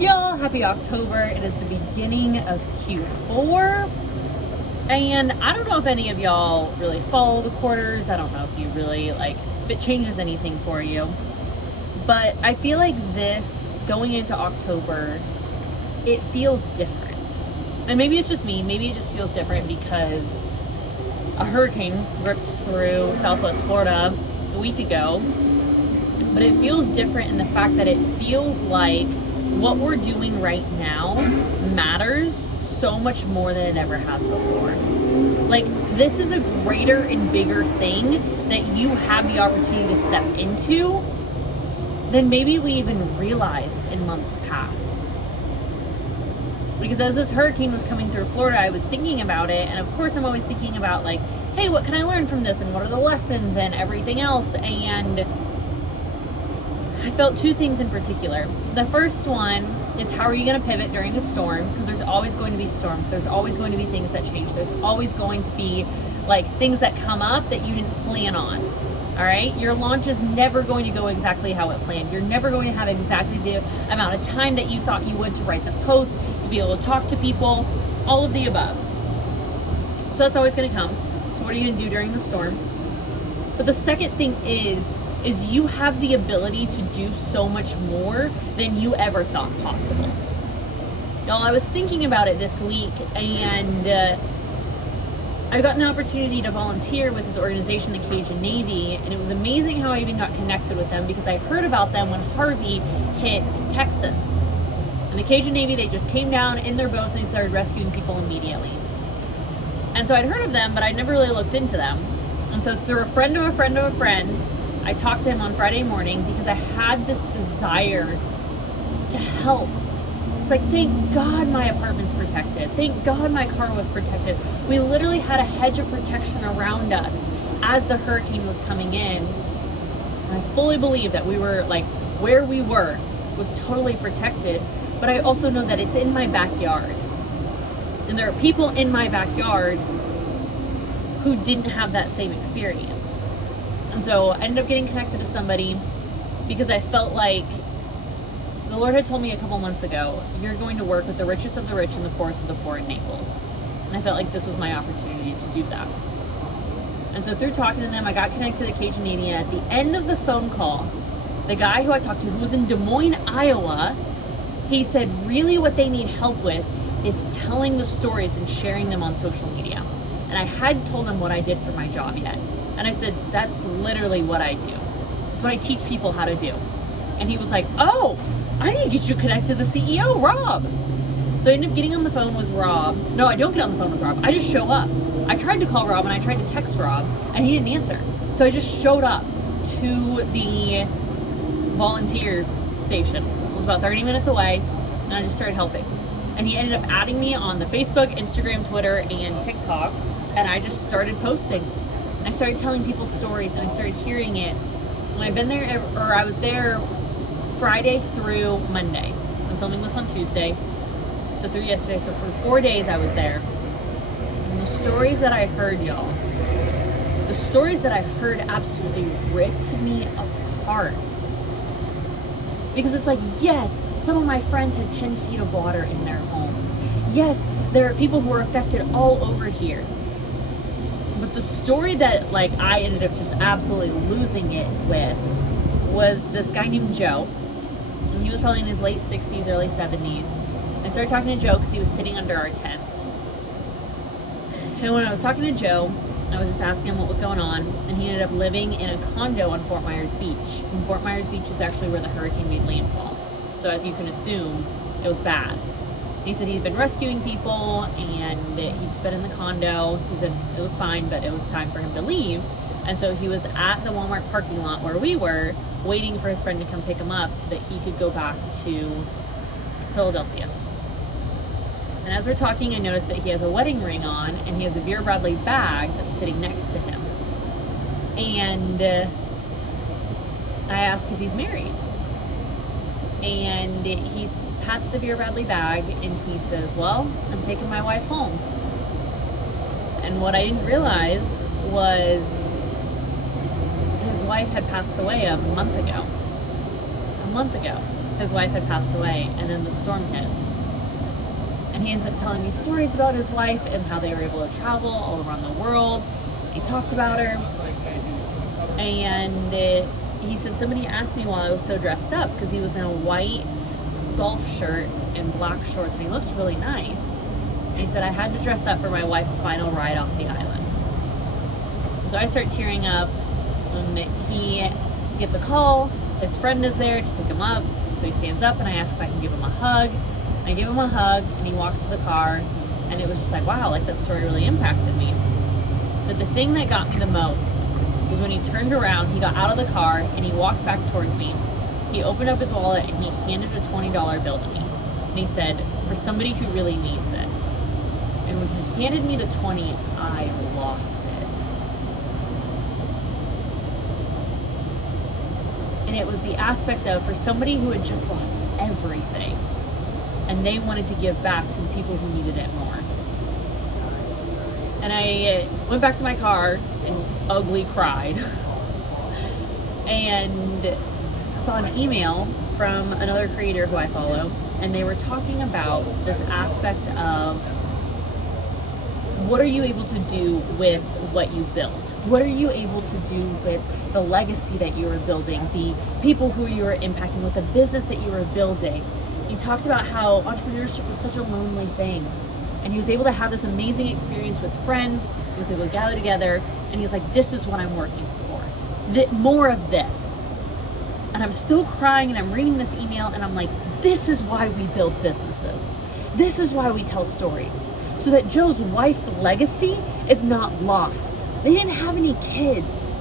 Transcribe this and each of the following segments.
Y'all, happy October. It is the beginning of Q4. And I don't know if any of y'all really follow the quarters. I don't know if you really, if it changes anything for you. But I feel like this, going into October, it feels different. And maybe it's just me. Maybe it just feels different because a hurricane ripped through Southwest Florida a week ago. But it feels different in the fact that it feels like what we're doing right now matters so much more than it ever has before. Like, this is a greater and bigger thing that you have the opportunity to step into than maybe we even realized in months past. Because as this hurricane was coming through Florida, I was thinking about it, and of course I'm always thinking about hey, what can I learn from this, and what are the lessons and everything else, and I felt two things in particular. The first one is, how are you going to pivot during a storm? Because there's always going to be storms. There's always going to be things that change. There's always going to be things that come up that you didn't plan on. All right? Your launch is never going to go exactly how it planned. You're never going to have exactly the amount of time that you thought you would to write the post, to be able to talk to people, all of the above. So that's always going to come. So what are you going to do during the storm? But the second thing is you have the ability to do so much more than you ever thought possible. Y'all, I was thinking about it this week, and I got an opportunity to volunteer with this organization, the Cajun Navy, and it was amazing how I even got connected with them because I heard about them when Harvey hit Texas. And the Cajun Navy, they just came down in their boats and they started rescuing people immediately. And so I'd heard of them, but I'd never really looked into them. And so through a friend of a friend of a friend, I talked to him on Friday morning because I had this desire to help. It's thank God my apartment's protected. Thank God my car was protected. We literally had a hedge of protection around us as the hurricane was coming in. And I fully believe that we were, where we were was totally protected. But I also know that it's in my backyard. And there are people in my backyard who didn't have that same experience. And so I ended up getting connected to somebody because I felt like the Lord had told me a couple months ago, you're going to work with the richest of the rich and the poorest of the poor in Naples. And I felt like this was my opportunity to do that. And so through talking to them, I got connected to the Cajun Navy. At the end of the phone call, the guy who I talked to, who was in Des Moines, Iowa, he said really what they need help with is telling the stories and sharing them on social media. And I hadn't told them what I did for my job yet. And I said, that's literally what I do. It's what I teach people how to do. And he was like, oh, I need to get you connected to the CEO, Rob. So I ended up getting on the phone with Rob. No, I don't get on the phone with Rob. I just show up. I tried to call Rob and I tried to text Rob and he didn't answer. So I just showed up to the volunteer station. It was about 30 minutes away and I just started helping. And he ended up adding me on the Facebook, Instagram, Twitter, and TikTok. And I just started posting. And I started telling people stories and I started hearing it. And I've been there, or I was there Friday through Monday. So I'm filming this on Tuesday. So through yesterday. So for 4 days I was there. And the stories that I heard, y'all, the stories that I heard absolutely ripped me apart. Because it's yes, some of my friends had 10 feet of water in their homes. Yes, there are people who are affected all over here. But the story that I ended up just absolutely losing it with was this guy named Joe. And he was probably in his late 60s, early 70s. I started talking to Joe because he was sitting under our tent. And when I was talking to Joe, I was just asking him what was going on. And he ended up living in a condo on Fort Myers Beach. And Fort Myers Beach is actually where the hurricane made landfall. So as you can assume, it was bad. He said he'd been rescuing people and he'd just been in the condo. He said it was fine, but it was time for him to leave. And so he was at the Walmart parking lot where we were, waiting for his friend to come pick him up so that he could go back to Philadelphia. And as we're talking, I noticed that he has a wedding ring on and he has a Vera Bradley bag that's sitting next to him. And I asked if he's married. And he pats the Vera Bradley bag and he says, well, I'm taking my wife home. And what I didn't realize was his wife had passed away a month ago. his wife had passed away, and then the storm hits. And he ends up telling me stories about his wife and how they were able to travel all around the world. He talked about her. And he said somebody asked me while I was so dressed up, because he was in a white golf shirt and black shorts, and he looked really nice. And he said, I had to dress up for my wife's final ride off the island. So I start tearing up, and he gets a call. His friend is there to pick him up. So he stands up, and I ask if I can give him a hug. I give him a hug, and he walks to the car, and it was just like, wow, like that story really impacted me. But the thing that got me the most was when he turned around, he got out of the car, and he walked back towards me. He opened up his wallet, and he handed a $20 bill to me. And he said, for somebody who really needs it. And when he handed me the 20, I lost it. And it was the aspect of, for somebody who had just lost everything, and they wanted to give back to the people who needed it more. And I went back to my car and ugly cried. And saw an email from another creator who I follow, and they were talking about this aspect of, what are you able to do with what you built? What are you able to do with the legacy that you are building, the people who you are impacting, with the business that you are building? He talked about how entrepreneurship is such a lonely thing. And he was able to have this amazing experience with friends. He was able to gather together, and he was like, this is what I'm working for. More of this. And I'm still crying, and I'm reading this email, and I'm like, this is why we build businesses. This is why we tell stories. So that Joe's wife's legacy is not lost. They didn't have any kids.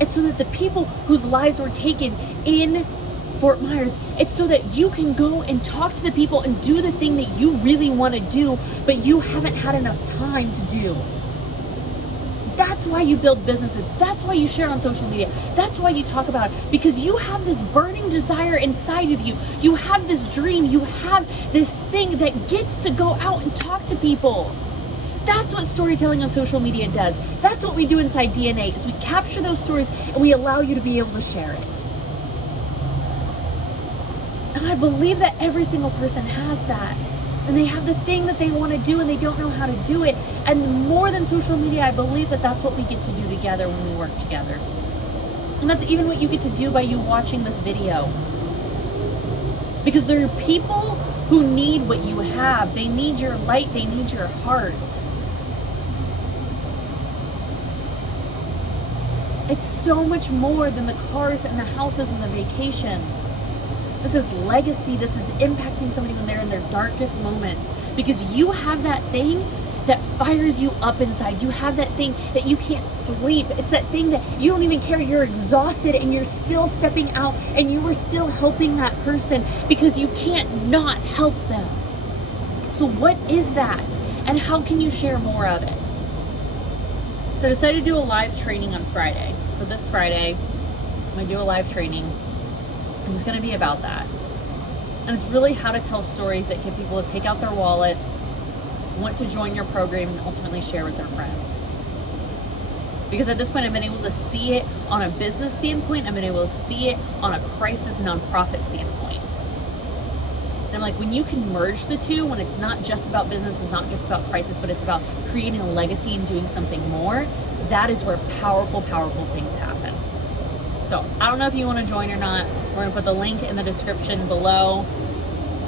It's so that the people whose lives were taken in Fort Myers, it's so that you can go and talk to the people and do the thing that you really want to do, but you haven't had enough time to do. That's why you build businesses. That's why you share on social media. That's why you talk about it, because you have this burning desire inside of you. You have this dream. You have this thing that gets to go out and talk to people. That's what storytelling on social media does. That's what we do inside DNA, is we capture those stories and we allow you to be able to share it. And I believe that every single person has that. And they have the thing that they want to do, and they don't know how to do it. And more than social media, I believe that that's what we get to do together when we work together. And that's even what you get to do by you watching this video. Because there are people who need what you have. They need your light. They need your heart. It's so much more than the cars and the houses and the vacations. This is legacy. This is impacting somebody when they're in their darkest moments, because you have that thing that fires you up inside. You have that thing that you can't sleep. It's that thing that you don't even care. You're exhausted and you're still stepping out and you are still helping that person because you can't not help them. So what is that? And how can you share more of it? So I decided to do a live training on Friday. So this Friday, I'm going to do a live training. And it's going to be about that. And it's really how to tell stories that get people to take out their wallets, want to join your program, and ultimately share with their friends. Because at this point, I've been able to see it on a business standpoint. I've been able to see it on a crisis nonprofit standpoint. And I'm like, when you can merge the two, when it's not just about business, it's not just about crisis, but it's about creating a legacy and doing something more, that is where powerful, powerful things happen. So I don't know if you want to join or not. We're going to put the link in the description below.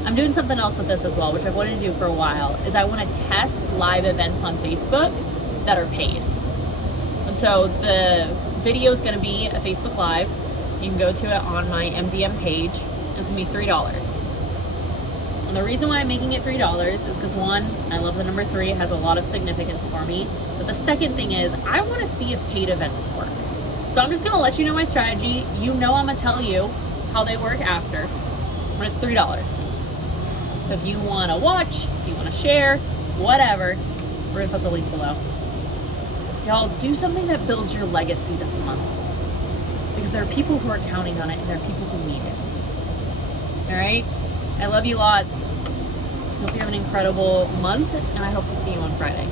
I'm doing something else with this as well, which I've wanted to do for a while, is I want to test live events on Facebook that are paid. And so the video is going to be a Facebook Live. You can go to it on my MDM page. It's going to be $3. And the reason why I'm making it $3 is because, one, I love the number 3. It has a lot of significance for me. But the second thing is, I want to see if paid events work. So I'm just going to let you know my strategy. You know I'm going to tell you how they work after. But it's $3. So if you want to watch, if you want to share, whatever, we're going to put the link below. Y'all, do something that builds your legacy this month. Because there are people who are counting on it, and there are people who need it. All right? I love you lots. Hope you have an incredible month, and I hope to see you on Friday.